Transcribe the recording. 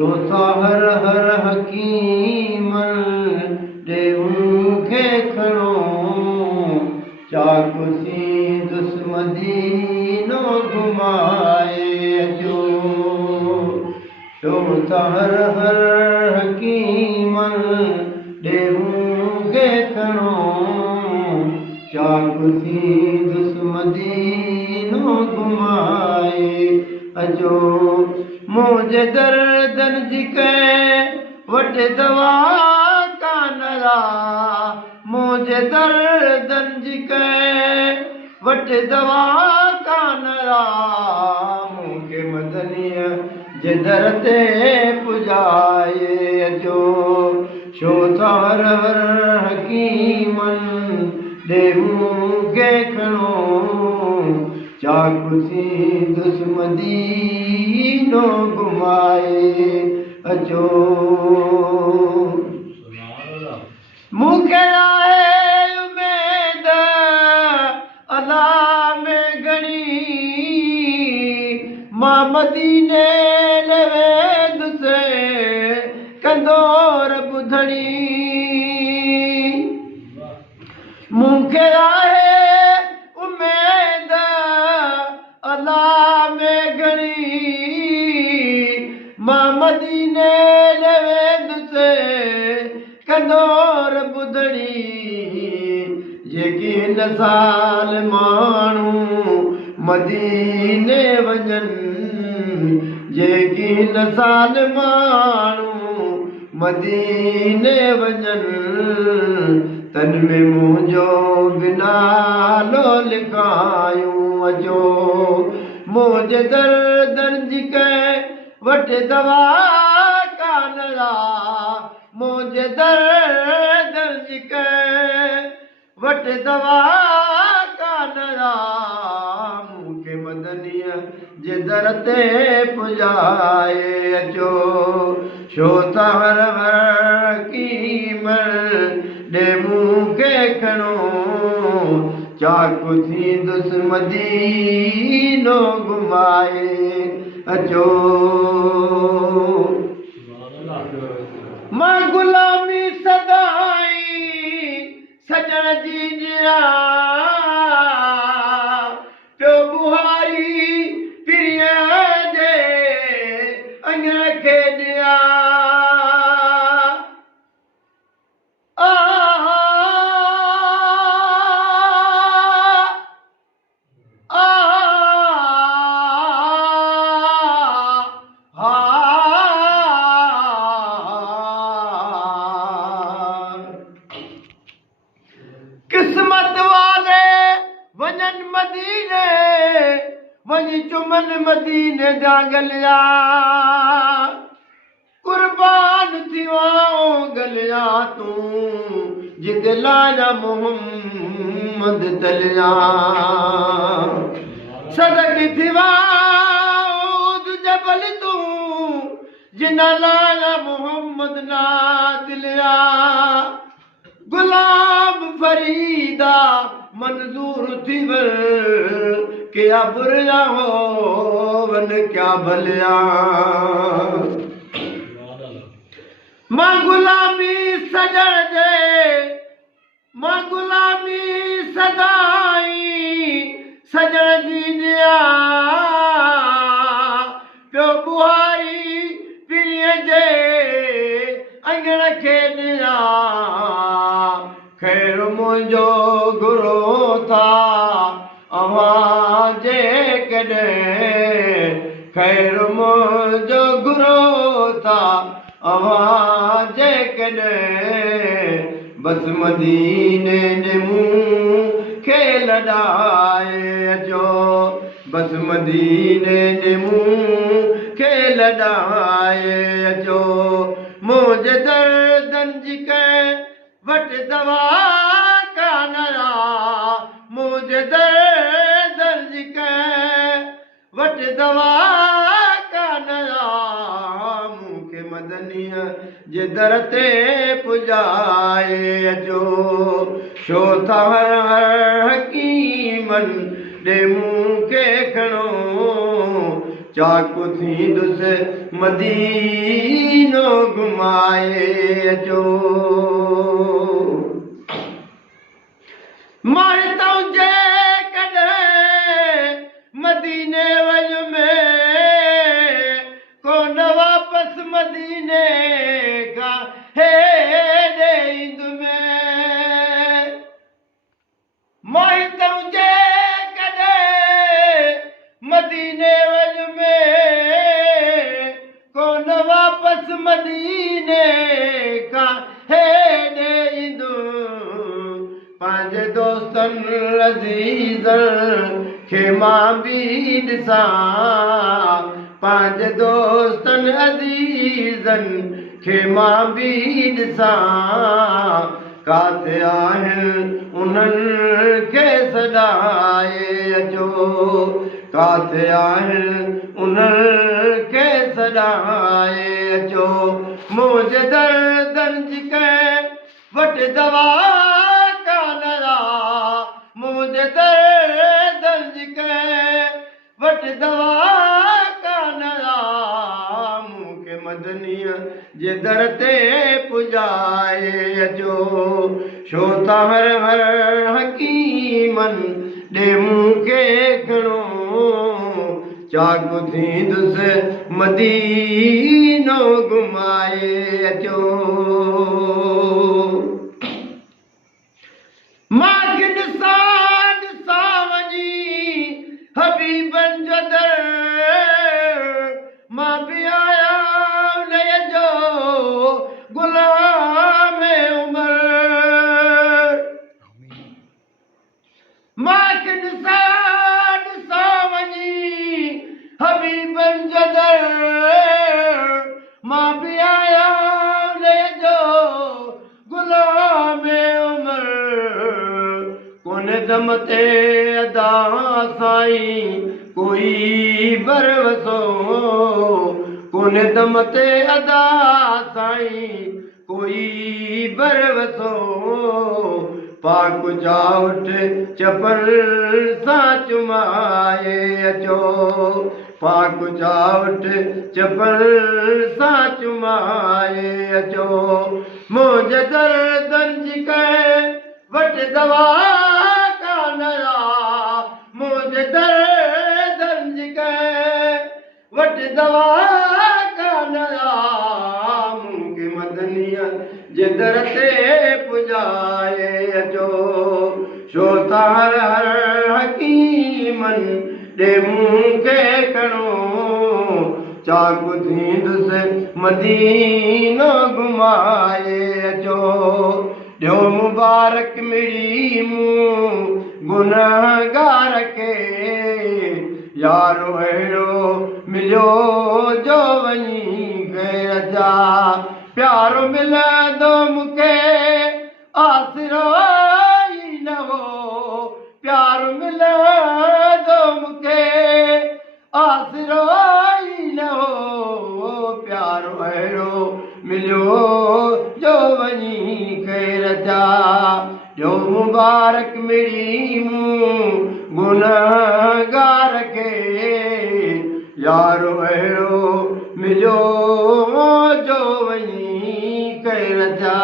छोता हर हर हकीम ॾे मूंखे खणो चाकुसी दुश्मदीनो घुमाए अचो छोता हर हर हकीम ॾे मूंखे खणो चाकुसी दुश्मदीनो घुमाए अचो मुझे दर्दन जी कंहिं वटि दवा कान मुझे दर्दन जी कंहिं वटि दवा कान मूंखे मदनीअ जे दर ते पुॼाए अचो छो त हर हर हकीमनि ॾे मूंखे खणो चाकुसी दुश्मदीनो घुमाए अचो मूंखे आहे उमेद अल्लाह में घणी मां मदीने ॾे वेंदुसि कंदो रब धणी मूंखे आहे उमेद अल्लाह में घणी मां मदीने ॾे वेंदुसि कंदो रब धणी जेकी हिन साल माण्हू मदीने वञनि जेकी हिन साल माण्हू मदीने वञनि तन में मुंहिंजो बिनालो लिखायूं अचो मुंहिंजे दर्दनि जी कंहिं वटि दवा कान मुंहिंजे दर्दनि जी कंहिं वटि दवा कान मूंखे मदनीअ जे दर ते पुॼाए अचो छो त हर हर हकीम ॾे मूंखे खणो चाकुसी दुश्मदीनो घुमाए अचो मां गुलामी सदाई सजण जी ॾियां पियो बुहारी पीअ जे अङण खे ॾियां किस्मत वाले वञनि मदीने वञी चुमन मदीने जा गलिया कुर्बान थी वाओ गलिया तूं जिते लाया मोहम्मद तलिया सदक थी वाओ जबल तूं जिन लाया मोहम्मद ना दिलिया गुलाम फरीदा मंजूर थी वन क्या बुरा हो वन क्या भलिया मां गुलामी सजण जे मां गुलामी सदाई सजण जी ॾियां पियो बुहारी पीअ जे अङण खे ॾियां ख़ैर मुंहिंजो घुरो था अव्हां जे कॾहिं ख़ैर मुंहिंजो घुरो था अव्हां जे कॾहिं बसि मदीने जे मूंखे लॾाए अचो बसि मदीने जे मूंखे लॾाए अचो मुंहिंजे दर्दनि जी कंहिं वटि दवा कान मुंहिंजे दर्दनि जी कंहिं वटि दवा कान मूंखे मदनीअ जे दर ते पुॼाए अचो छो त हर हर हकीमनि ॾे मूंखे खणो चाकू थींदुसि मदीनो घुमाए अचो मां हितां जे कॾहिं मदीने वञ में कोन वापसि मदीने खां हेॾे ईंदुमि मां हितां जे कॾहिं मदीने वञ में कोन वापसि मदीने खां हेॾे ईंदुमि पंहिंजे दोस्तनि अज़ीज़नि खे मां बि ॾिसां पंहिंजे दोस्तनि अज़ीज़नि खे मां बि ॾिसां काथे आहिनि उन्हनि खे सॾाए अचो काथे आहिनि उन्हनि खे सॾाए अचो मुंहिंजे दर्दनि जी कंहिं वटि दवा कान मुंहिंजे दर्दनि जी कंहिं वटि दवा कान मूंखे मदनीअ जे दर ते पुॼाए अचो छो त हर हर हकीमनि ॾे मूंखे खणो चाकू थींदुसि मदीनो घुमाए अचो मां ॾिसां वञी हबीबनि जो दर मां बि आया उन्हीअ जो गुलाम उमर मां ॾिसां वञी हबीबनि जो दर मां बि आया उन्हीअ जो गुलाम उमर कोन दम ते अदा साईं कोई बरवसो कोन दम ते अदा साईं कोई बरवसो पाक जा उठ चपल सां चुमाए अचो पाक जा उठ चपल सां चुमाए अचो मुंहिंजे दर्दनि जी कंहिं वटि दवा कान मुंहिंजे दर्दनि जी कंहिं वटि दवा कान मूंखे मदनीअ जे दर ते पुॼाए अचो छो त हर हर हकीमनि ॾे मूंखे खणो चाकू थींदुसि मदीनो घुमाए अचो ॾियो मुबारक मिड़ी मूं गुनहगार खे यारो अहिड़ो मिलियो जो वञी गैर जा प्यारो मिलंदो मूंखे आसिरो ई न हो प्यारो मिलंदो मूंखे आसिरो ई न हो प्यारो अहिड़ो मिलियो जो वञी गैर जा ॾियो मुबारक मिड़ी मूं गुनहगार खे यारो अहिड़ो मिलियो जो वञी गैर जा